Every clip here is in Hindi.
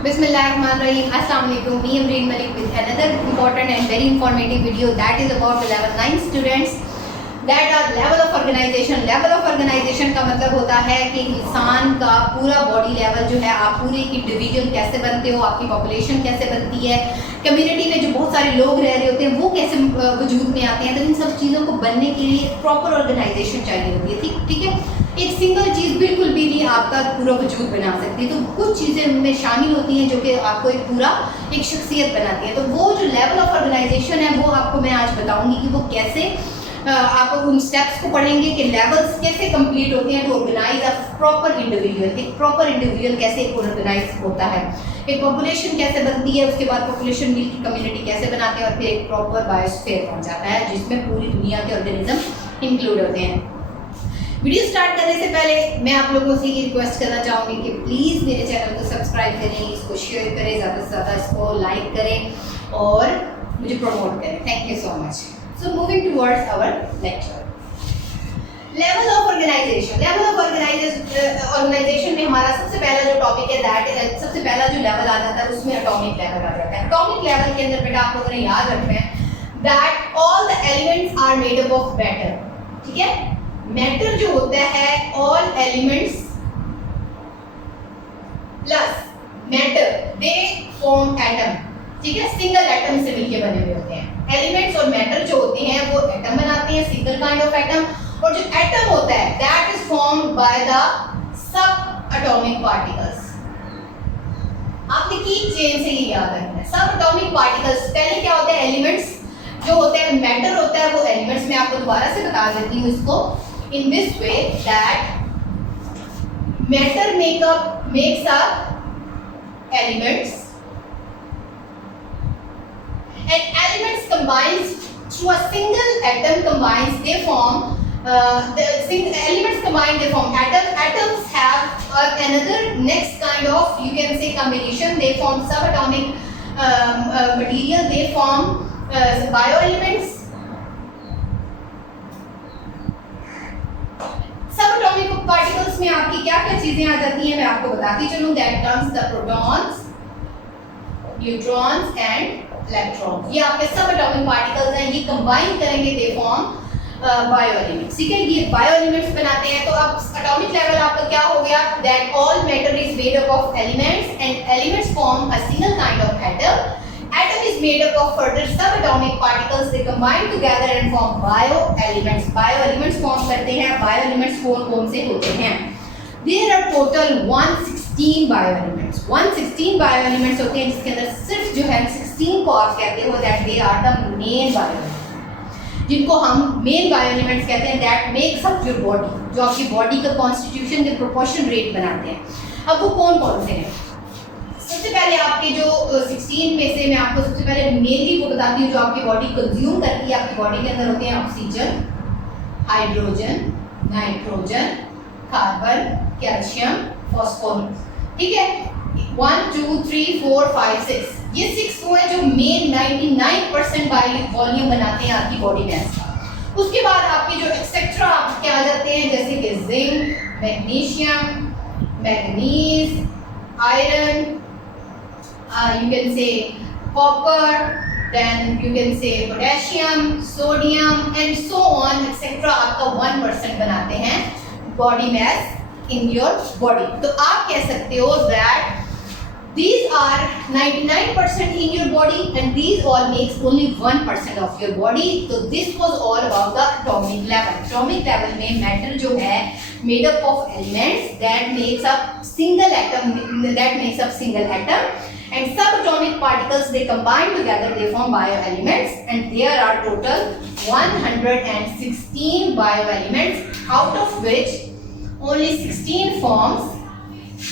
Bismillahirrahmanirrahim. Assalamu alaikum. Me Amreen Malik with another important and very informative video that is about the level 9 students. That are level of organization. Level of organization का मतलब होता है कि इंसान का पूरा बॉडी लेवल जो है, आप पूरे इंडिविजुअल कैसे बनते हो, आपकी पॉपुलेशन कैसे बनती है, कम्युनिटी में जो बहुत सारे लोग रह रहे होते हैं वो कैसे वजूद में आते हैं। तो इन सब चीज़ों को बनने के लिए प्रॉपर ऑर्गेनाइजेशन चाहिए होती है। ठीक है, एक सिंगल चीज़ बिल्कुल भी नहीं आपका पूरा वजूद बना सकती। तो कुछ चीज़ें उनमें शामिल होती हैं जो कि आपको एक पूरा एक शख्सियत बनाती है। तो वो जो लेवल ऑफ ऑर्गेनाइजेशन है वो आपको मैं आज बताऊंगी कि वो कैसे आप उन स्टेप्स को पढ़ेंगे कि लेवल्स कैसे कंप्लीट होते हैं to organise a proper individual. एक प्रॉपर इंडिविजुअल कैसे ऑर्गेनाइज होता है, एक पॉपुलेशन कैसे बनती है, उसके बाद पॉपुलेशन मिल की कम्युनिटी कैसे बनाते हैं और फिर एक प्रॉपर बायोस्फीयर बन जाता है जिसमें पूरी दुनिया के ऑर्गेनिज्म इंक्लूड होते हैं। वीडियो स्टार्ट करने से पहले मैं आप लोगों से ये रिक्वेस्ट करना चाहूँगी कि प्लीज़ मेरे चैनल को सब्सक्राइब करें, इसको शेयर करें, ज़्यादा से ज़्यादा इसको लाइक करें और मुझे प्रमोट करें। Thank you so much. So moving towards our lecture. Level of organisation. Level of organisation में हमारा सबसे पहला जो टॉपिक है दैट सबसे पहला जो लेवल आ जाता है उसमें एटॉमिक लेवल आ जाता है। एटॉमिक लेवल के अंदर बेटा आप लोगों ने याद रखना है that all the elements are made up of matter. ठीक है, मैटर जो होता है all elements plus matter they form atom. ठीक है, सिंगल एटम से मिलके बने हुए होते हैं। एलिमेंट्स और मैटर जो होते हैं वो एटम बनाते हैं, सिंगल काइंड ऑफ एटम। और जो एटम होता है that is formed by the sub atomic particles. आपने की चेन से ये याद रखना है, सब एटॉमिक पार्टिकल्स। पहले क्या होता है, एलिमेंट्स जो होते हैं, मैटर होता है वो एलिमेंट्स। में आपको दोबारा से बता देती हूँ इसको in this way that matter makes up elements and elements combines through a single atom combines they form elements combine they form atoms have another next kind of you can say combination. They form subatomic material, they form bioelements. Subatomic particles में आपकी क्या क्या चीजें आ जाती हैं मैं आपको बताती चलूं। That comes the protons, neutrons and electrons. ये आपके सबएटॉमिक पार्टिकल्स हैं, ये कंबाइन करेंगे दे फॉर्म बायोएलिमेंट्स। ठीक है, ये बायोएलिमेंट्स बनाते हैं। तो अब एटॉमिक लेवल आपका क्या हो गया, that all matter is made up of elements and elements form a single kind of atom. Atom is made up of further subatomic particles. They combine together and form bioelements. Bioelements form करते हैं। Bioelements कौन से होते हैं? There are total 116 bioelements. 116 bioelements होते हैं जिसके अंदर सिर्फ जो है 16 को आप कहते हो that they are the main bioelements, जिनको हम main bioelements कहते हैं that makes up your body, जो आपकी body का constitution के proportion rate बनाते हैं। अब वो कौन से हैं? सबसे पहले आपके जो 16 में से मैं आपको सबसे पहले मेनली वो बताती हूँ जो आपकी बॉडी कंज्यूम करती है। आपकी बॉडी के अंदर होते हैं oxygen, hydrogen, nitrogen, carbon, calcium, phosphorus. ठीक है, 1 2 3 4 5 6 ये 6 वो है जो मेन 99% बाई वॉल्यूम बनाते हैं आपकी बॉडी मास का। उसके बाद आपके जो एक्सेट्रा आपके आ जाते हैं जैसे कि zinc, magnesium, manganese, iron, you can say copper, then you can say potassium, sodium and so on etc. आपका 1% बनाते हैं body mass in your body. तो आप कह सकते हो that these are 99% in your body and these all makes only 1% of your body. तो this was all about the atomic level. Atomic level में matter जो है made up of elements that makes up single atom and subatomic particles they combine together they form bioelements and there are total 116 bioelements out of which only 16 forms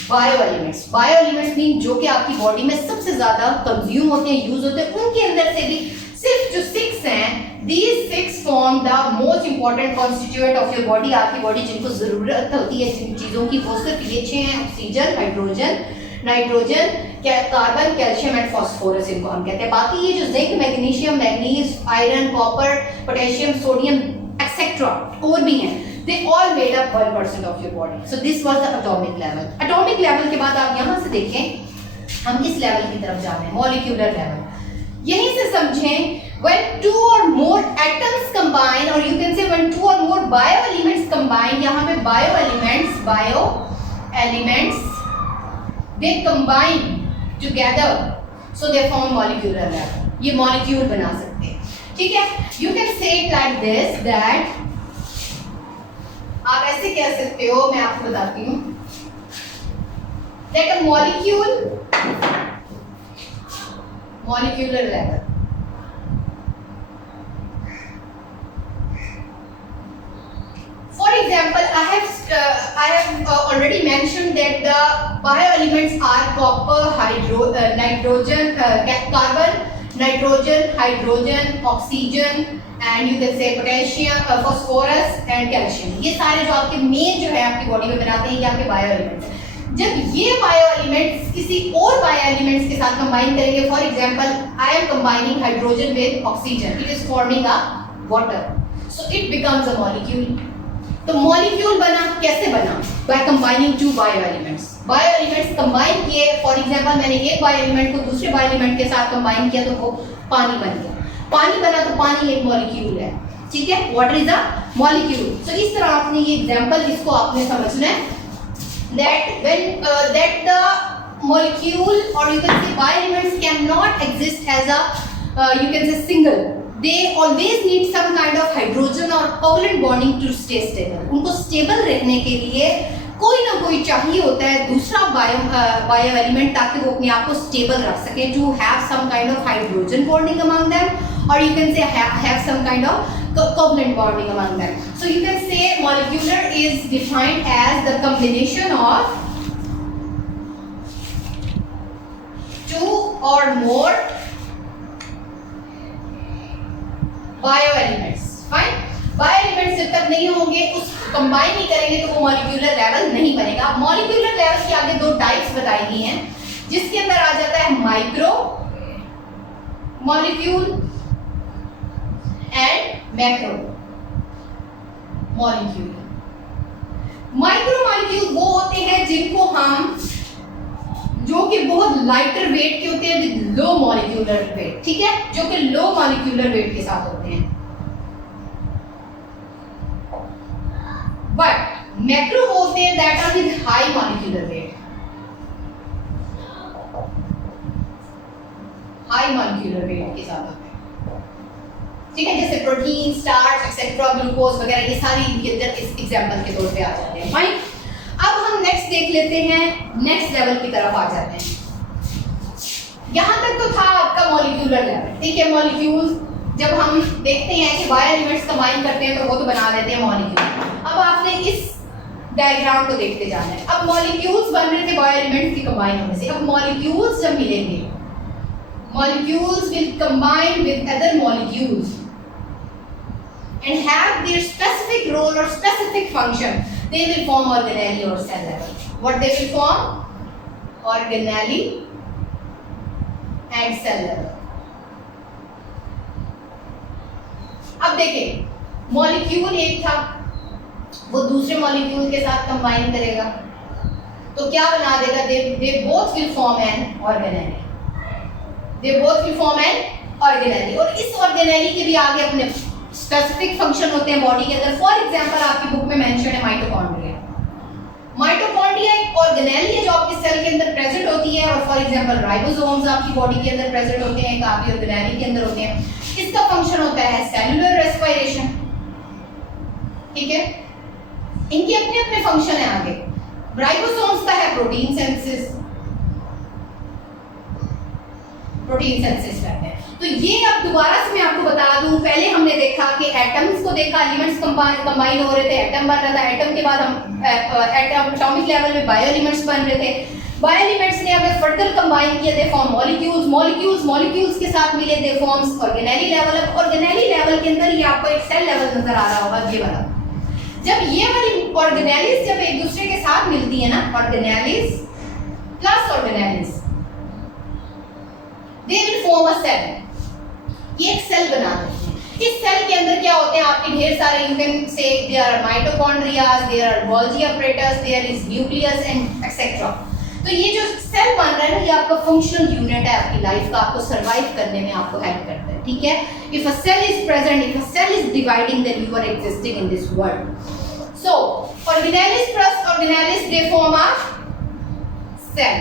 bioelements. Bioelements mean जो कि आपकी बॉडी में सबसे ज्यादा कंज्यूम होते हैं, यूज होते हैं। उनके अंदर से भी सिर्फ जो 6 हैं, these 6 form the most important constituent of your body. आपकी बॉडी जिनको जरूरत होती है जिन चीजों की वो सिर्फ ये 6 हैं, oxygen, hydrogen, nitrogen, carbon, calcium and phosphorus इनको हम कहते हैं। बाकी ये जो zinc, magnesium, manganese, iron, copper, potassium, sodium etcetera और भी हैं, they all made up 1% of your body. So this was the atomic level. Atomic level के बाद आप यहाँ से देखें हम किस लेवल की तरफ जा रहे हैं, मॉलिक्यूलर लेवल। यहीं से समझें when two or more atoms combine, or you can say when two or more bioelements combine, यहाँ पे bioelements they combine together, so they form molecular level, ये molecule बना सकते हैं, ठीक है। You can say it like this, that आप ऐसे कह सकते हो, मैं आपको बताती हूँ, that a molecular level, for example, I have already mentioned that the bioelements are copper, nitrogen, carbon, nitrogen, hydrogen, oxygen, and you can say potassium, phosphorus and calcium। ये सारे जो आपके मेन जो है आपकी बॉडी में बनाते हैं, ये आपके बायो एलिमेंट्स हैं। जब ये बायो एलिमेंट्स किसी और बायो एलिमेंट्स के साथ कंबाइन करेंगे, for example I am combining hydrogen with oxygen, it is forming a water, so it becomes a molecule. तो मॉलिक्यूल बना, कैसे बना? By combining two bio elements. Bio elements combine किए, फॉर एग्जांपल मैंने एक बायो एलिमेंट को दूसरे बायो एलिमेंट के साथ कंबाइन किया तो वो पानी बन गया। पानी बना तो पानी एक मॉलिक्यूल है, ठीक है, वाटर इज अ मॉलिक्यूल। सो इस तरह आपने ये एग्जांपल, इसको आपने समझना है that when that the molecule, or you can say bioelements cannot exist as a you can say single, they always need some kind of hydrogen or covalent bonding to stay stable। उनको स्टेबल रहने के लिए कोई ना कोई चाहिए होता है दूसरा बायो एलिमेंट, ताकि वो अपने आप को स्टेबल रख सके, to have some kind of hydrogen bonding among them, or you can say have some kind of covalent bonding among them। So you can say molecular is defined as the combination of two or more bioelements। Fine, bioelements जब तक नहीं होंगे, उस कंबाइन नहीं करेंगे तो वो मॉलिक्यूलर लेवल नहीं बनेगा। मॉलिक्यूलर लेवल की आगे दो टाइप्स बताई गई हैं, जिसके अंदर आ जाता है micro molecule and macro molecule. Micro molecule वो होते हैं जिनको हम, जो कि बहुत लाइटर वेट के होते हैं विद लो मॉलिक्यूलर वेट, ठीक है, जो कि लो मॉलिक्यूलर वेट के साथ होते हैं। बट मैक्रो होते हैं that are with high molecular weight, high molecular weight के साथ होते हैं, ठीक है, जैसे प्रोटीन, स्टार्च, एक्सेट्रा, ग्लूकोज वगैरह, ये सारी इस एग्जांपल के तौर पे आ जाते हैं। फाइन, अब हम नेक्स्ट देख लेते हैं, नेक्स्ट लेवल की तरफ आ जाते हैं। यहाँ तक तो था आपका मॉलिक्यूलर लेवल, ठीक है। मॉलिक्यूल्स जब हम देखते हैं कि बायो एलिमेंट्स कंबाइन करते हैं तो वो तो बना देते हैं मॉलिक्यूल। अब आपने इस डायग्राम को देखते जाना है। अब मॉलिक्यूल्स बन रहे थे बायो एलिमेंट्स की कंबाइन होने से। अब मॉलिक्यूल्स जब मिलेंगे, molecules will combine with other molecules and have their specific role or specific function, they will form organelle or cell level. What they will form? Organelle and cell level. अब देखें, मॉलिक्यूल एक था, वो दूसरे मॉलिक्यूल के साथ कंबाइन करेगा तो क्या बना देगा? they both will form an organelle. They both will form an organelle। और इस organelle के भी आगे अपने स्पेसिफिक फंक्शन होते हैं बॉडी के अंदर। फॉर एग्जांपल आपकी बुक में मेंशन है माइटोकॉन्ड्रिया। माइटोकॉन्ड्रिया एक ऑर्गेनेल है जो आपके सेल के अंदर प्रेजेंट होती है, और फॉर एग्जांपल राइबोसोम्स आपकी बॉडी के अंदर प्रेजेंट होते हैं, काफी ऑर्गेनेल के अंदर होते हैं। इसका फंक्शन होता है सेलुलर रेस्पिरेशन, ठीक है, इनके अपने अपने फंक्शन है आगे। राइबोसोम्स का है प्रोटीन सिंथेसिस, प्रोटीन सिंथेसिस करते हैं। तो ये अब दोबारा से मैं आपको बता दूं, पहले हमने देखा कि एटम्स को देखा, एलिमेंट्स कंबाइन हो रहे थे, एटम बन रहा था, एटम के बाद हम एटॉमिक लेवल में बायो एलिमेंट्स बन रहे थे। बायो एलिमेंट्स ने अगर फर्दर कंबाइन किए, दे फॉर्म मॉलिक्यूल्स, मॉलिक्यूल्स के साथ मिले, दे फॉर्म्स ऑर्गेनेली लेवल। अब ऑर्गेनेली लेवल के अंदर ये आपको एक सेल लेवल नजर आ रहा होगा, ये वाला। जब ये वाली ऑर्गेनेलीज जब एक दूसरे के साथ मिलती है ना, organelles plus organelles, they will form a cell. ये एक सेल बना देते हैं। इस सेल के अंदर क्या होते हैं आपके ढेर सारे, you can say there are mitochondria, there are Golgi apparatus, there is nucleus and etcetera. तो ये जो सेल बन रहा है ना, ये आपका फंक्शनल यूनिट है आपकी लाइफ का, आपको सरवाइव करने में आपको हेल्प करता है, ठीक है। If a cell is present, if a cell is dividing, then you are existing in this world. So organelles plus organelles they form a cell,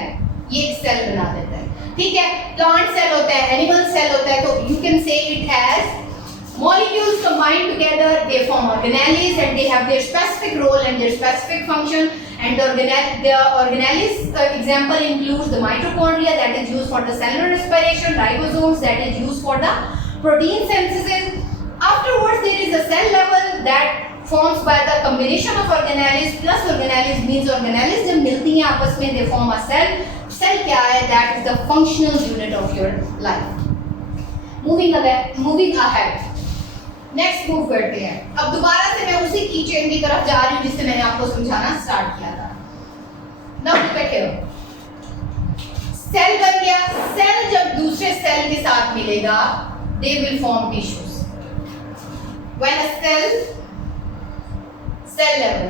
ये एक सेल बना देता है, ठीक है। प्लांट सेल होता है, एनिमल सेल होता है, तो you can say it as molecules combined together, they form organelles and they have their specific role and their specific function. And the organelles example includes the mitochondria that is used for the cellular respiration, ribosomes that is used for the protein synthesis. Afterwards there is a cell level that forms by the combination of organelles plus organelles, means organelles जब मिलती हैं आपस में they form a cell. Cell क्या है? That is the functional unit of your life. Moving ahead. Next move करते हैं। अब दोबारा से मैं उसी की चेन की तरफ जा रही हूँ जिससे मैंने आपको समझाना स्टार्ट किया था। Now look at here, cell बन गया। सेल जब दूसरे सेल के साथ मिलेगा, they will form tissues. When a cell level,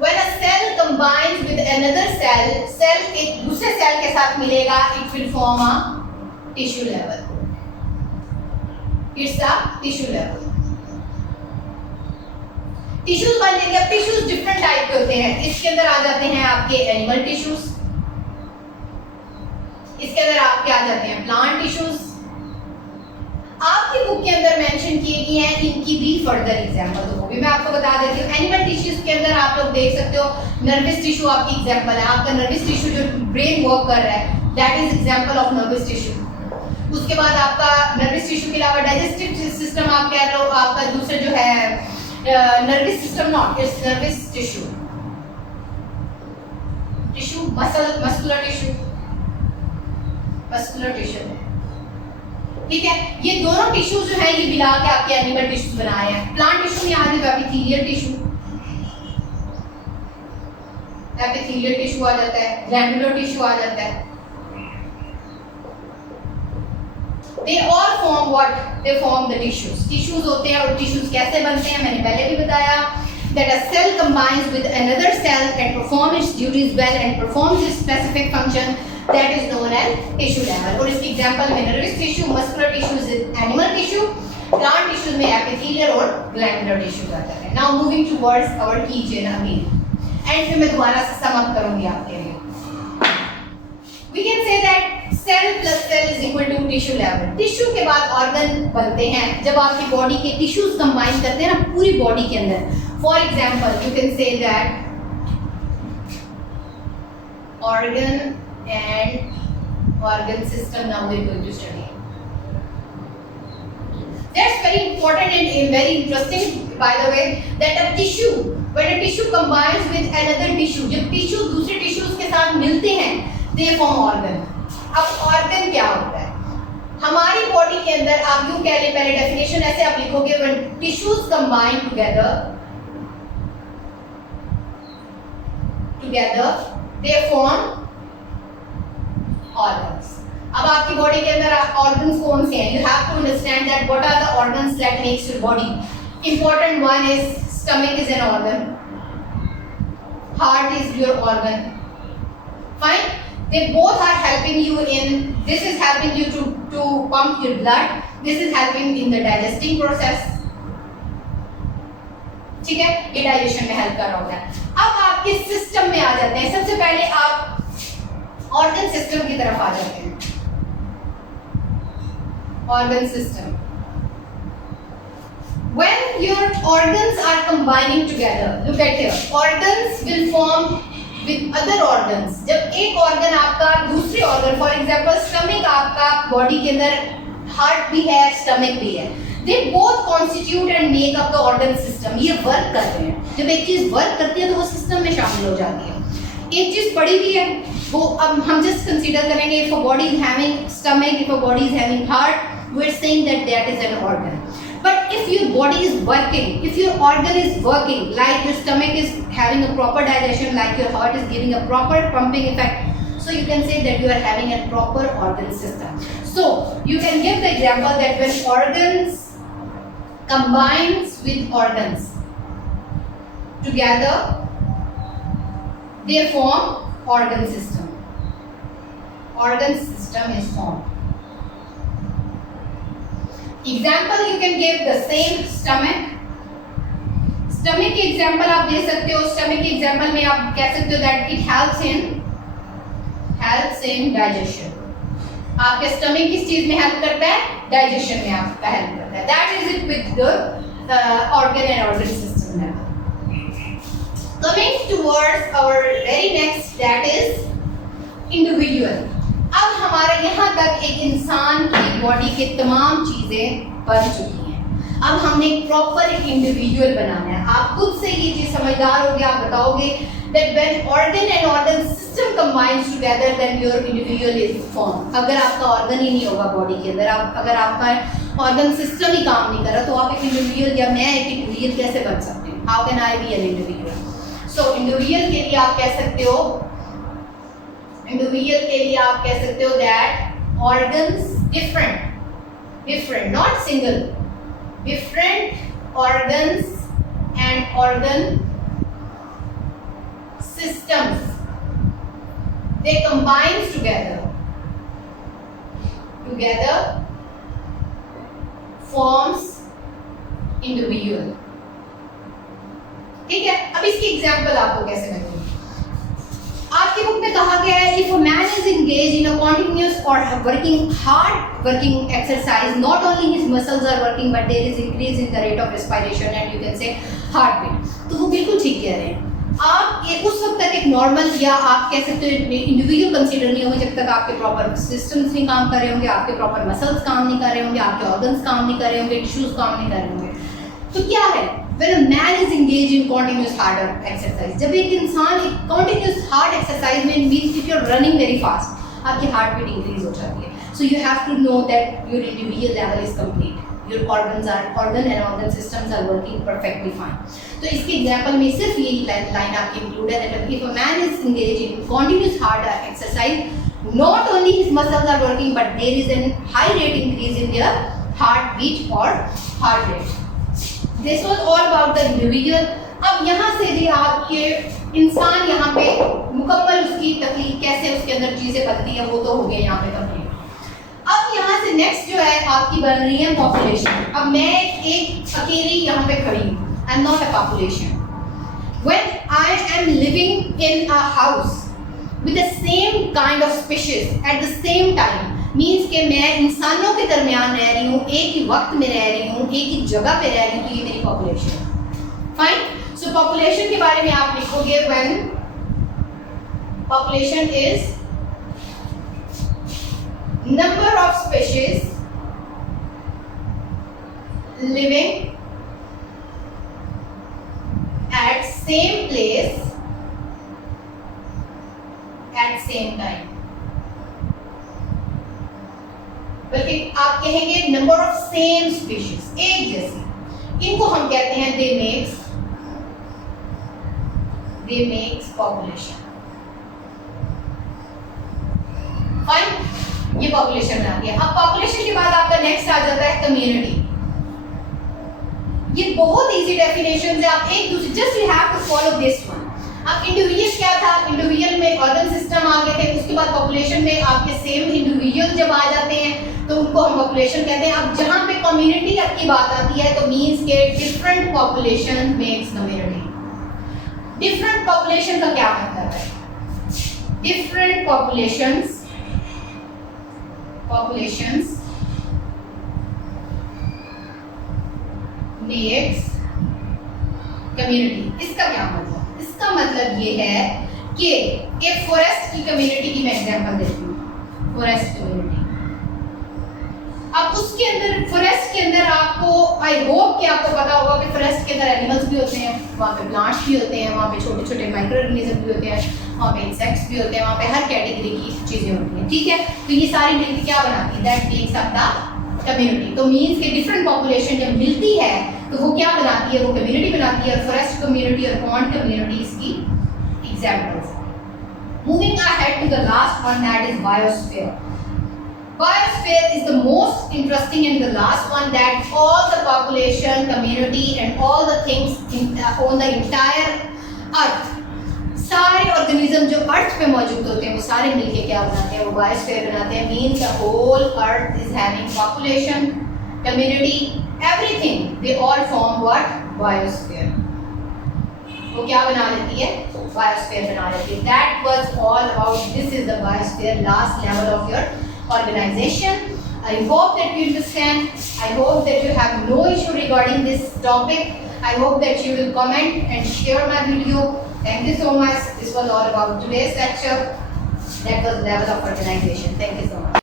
when a cell combines with another cell, cell एक दूसरे सेल के साथ मिलेगा, it will form a tissue level. It's a tissue level. Tissues बन जाएंगे। अब टिश्यूज डिफरेंट टाइप के होते हैं। इसके अंदर आ जाते हैं आपके एनिमल टिश्यूज, इसके अंदर आपके आ जाते हैं प्लांट टिश्यूज। आपकी बुक के अंदर मेंशन किए गए हैं, इनकी भी फर्दर एग्जांपल तो वो भी मैं आपको बता देती हूँ। एनिमल टिश्यूज के अंदर आप लोग देख सकते हो, नर्वस टिश्यू आपकी एग्जांपल है। आपका नर्वस टिश्यू जो ब्रेन वर्क कर रहा है, that is example of nervous tissue. उसके बाद आपका नर्वस टिश्यू के अलावा डाइजेस्टिव सिस्टम आप कह लो, आपका दूसरा जो है nervous system, not it's nervous tissue, muscular tissue, ठीक है। ये दोनों टिश्यू जो है ये मिला के आपके एनिमल टिश्यू बनाए हैं। प्लांट टिश्यू में आ जाएगा एपिथेलियल टिश्यू आ जाता है, ग्लैंडुलर टिश्यू आ जाता है। They all form what? They form the tissues. Tissues होते हैं, और tissues कैसे बनते हैं मैंने पहले भी बताया, that a cell combines with another cell and perform its duties well and performs its specific function, that is known as tissue level. और इसकी example में nervous tissue, muscular tissue is animal tissue, plant tissue में epithelial और glandular tissue आता है। Now moving towards our key chain again, and फिर मैं दोबारा से sum up करूँगी आपके लिए। We can say that cell plus cell is equal to tissue level. Tissue के बाद ऑर्गन बनते हैं जब आपकी बॉडी के टिश्यूज कंबाइन करते हैं ना पूरी बॉडी के अंदर। For example you can say that organ and organ system. Now we are going to study. That's very important and very interesting, by the way, that a tissue, when a tissue combines with another tissue, जब टिश्यू दूसरे टिश्यूज के साथ मिलते हैं, they form organ. अब ऑर्गन क्या होता है? हमारी बॉडी के अंदर आप यूं कह लें, पहले डेफिनेशन ऐसे आप लिखोगे, when tissues combine together they form organs. अब आपकी बॉडी के अंदर ऑर्गन्स कौन से हैं? You have to understand that what are the organs that makes your body. Important one is stomach is an organ, heart is your organ. Fine. They both are helping you in, this is helping you to pump your blood, this is helping in the digesting process, ठीक है, ये डाइजेशन में हेल्प कर रहा होता है। अब आपके सिस्टम में आ जाते हैं। सबसे पहले आप ऑर्गन सिस्टम की तरफ आ जाते हैं। Organ system, when your organs are combining together, look at here, organs will form with other organs. जब एक ऑर्गन आपका दूसरे ऑर्गन, फॉर एग्जांपल स्टमक आपका बॉडी के अंदर, हार्ट भी है स्टमक भी है, they both constitute and make up the organ system. ये वर्क कर रहे हैं। जब एक चीज वर्क करती है तो वो सिस्टम में शामिल हो जाती है। एक चीज पड़ी हुई है वो अब हम जस्ट कंसीडर करेंगे, if a body is having stomach, if a body is having heart, we are saying that that is an organ. But if your body is working, if your organ is working, like your stomach is having a proper digestion, like your heart is giving a proper pumping effect, so you can say that you are having a proper organ system. So you can give the example that when organs combines with organs together, they form organ system. Organ system is formed. Example you can give the same stomach. Stomach के example आप दे सकते हो. Stomach के example में आप कह सकते हो that it helps in digestion. आपके stomach किस चीज में help करता है? Digestion में आपका help करता है. That is it with the organ and organ system level. Coming towards our very next, that is individual. अब हमारा यहाँ तक एक इंसान की बॉडी के तमाम चीजें बन चुकी हैं. अब हमने एक प्रॉपर एक इंडिविजुअल बनाना है. आप खुद से ये चीज समझदार होगे, आप बताओगे that when organ and organ system combines together then your individual is formed. अगर आपका organ ही नहीं होगा बॉडी के अंदर, अगर आपका organ system ही काम नहीं कर रहा, तो आप एक इंडिविजुअल या मैं एक इंडिविजुअल कैसे बन सकते हैं? How can I be an individual? So individual के लिए आप कह सकते हो, इंडिविजुअल के लिए आप कह सकते हो that organs different, not single, different organs and organ systems, they combine together forms individual. ठीक है. अब इसकी एग्जांपल आपको कैसे मैं दूं? आपकी बुक में कहा गया है if a man is engaged in a continuous or hard working exercise, not only his muscles are working but there is increase in the rate of respiration and you can say heartbeat. तो वो बिल्कुल ठीक कह रहे हैं. आप ये उस वक्त तक एक नॉर्मल या आप कह सकते हो इंडिविजुअल कंसीडर नहीं होंगे जब तक आपके प्रॉपर सिस्टम्स नहीं काम कर रहे होंगे, आपके प्रॉपर मसल्स काम नहीं कर रहे होंगे, आपके ऑर्गन्स काम नहीं कर रहे होंगे, टिश्यूज काम नहीं कर रहे होंगे. तो क्या है? When a man is engaged in continuous hard exercise, जब एक इंसान एक continuous hard exercise में means if you're running very fast, आपकी heart beat increase हो जाती है. So you have to know that your individual level is complete. Your organ and organ systems are working perfectly fine. तो इसके example में सिर्फ यही line आपकी include है that if a man is engaged in continuous hard exercise, not only his muscles are working but there is a high rate increase in their heartbeat or heart rate. This was all about the individual. अब यहाँ से जी आपके इंसान यहाँ पे मुकम्मल उसकी तकलीफ कैसे उसके अंदर चीजें बनती हैं वो तो हो गया यहाँ पे कंप्लीट. अब यहाँ से नेक्स्ट जो है आपकी बन रही है पॉपुलेशन. अब मैं एक अकेली यहाँ पे खड़ी हूँ. I am not a population. When I am living in a house with the same kind of species at the same time, means कि मैं इंसानों के दरमियान रह रही हूँ, एक ही वक्त में रह रही हूँ, एक ही जगह पे रह रही हूँ, तो ये मेरी पॉपुलेशन है. फाइन. सो पॉपुलेशन के बारे में आप लिखोगे when population is number of species living at same place at same time. बल्कि आप कहेंगे नंबर ऑफ सेम स्पीशीज, एक जैसी. इनको हम कहते हैं दे मेक्स पॉपुलेशन. फाइन. ये पॉपुलेशन बना दिया. अब पॉपुलेशन के बाद आपका नेक्स्ट आ जाता है कम्युनिटी. ये बहुत इजी डेफिनेशन है. आप एक दूसरे just you have to follow this one. अब इंडिविजुअल क्या था? इंडिविजुअल में ऑर्गन सिस्टम आ गए थे. उसके बाद पॉपुलेशन में आपके सेम इंडिविजुअल जब आ जाते हैं तो उनको हम पॉपुलेशन कहते हैं. अब जहां पे कम्युनिटी की बात आती है तो मींस के different population makes community. Different population का क्या मतलब है? Different populations makes community. इसका क्या मतलब? इसका मतलब ये है कि एक फॉरेस्ट की कम्युनिटी की मैं एग्जांपल देती हूँ. Forest community. अब उसके अंदर फॉरेस्ट के अंदर आपको आई होप कि आपको पता होगा कि फॉरेस्ट के अंदर एनिमल्स भी होते हैं, वहाँ पे प्लांट्स भी होते हैं, वहाँ पे छोटे छोटे माइक्रो ऑर्गेनिज्म भी होते हैं, वहाँ पे इंसेक्ट्स भी होते हैं, वहाँ पे हर कैटेगरी की चीज़ें होती हैं. ठीक है. तो ये सारी मिलकर क्या बनाती है? That makes up the community. तो मीन्स के डिफरेंट पॉपुलेशन जब मिलती है तो वो क्या बनाती है? वो कम्युनिटी बनाती है. और फॉरेस्ट कम्युनिटी और पॉन्ड कम्युनिटीज की examples. Moving ahead to the last one, that is biosphere. Biosphere is the most interesting and the last one, that all the population, community and all the things on the entire earth, सारे organisms ऑर्गेनिज्म जो अर्थ पे मौजूद होते हैं वो सारे मिलके क्या बनाते हैं, वो बायोस्फीयर बनाते हैं। Mean the whole earth is having population, community, everything, they all form what, biosphere. वो क्या बना लेती है, बायोस्फीयर बना लेती है। That was all about, this is the biosphere, last level of your organisation. I hope that you understand. I hope that you have no issue regarding this topic. I hope that you will comment and share my video. Thank you so much. This was all about today's lecture. That was level of organization. Thank you so much.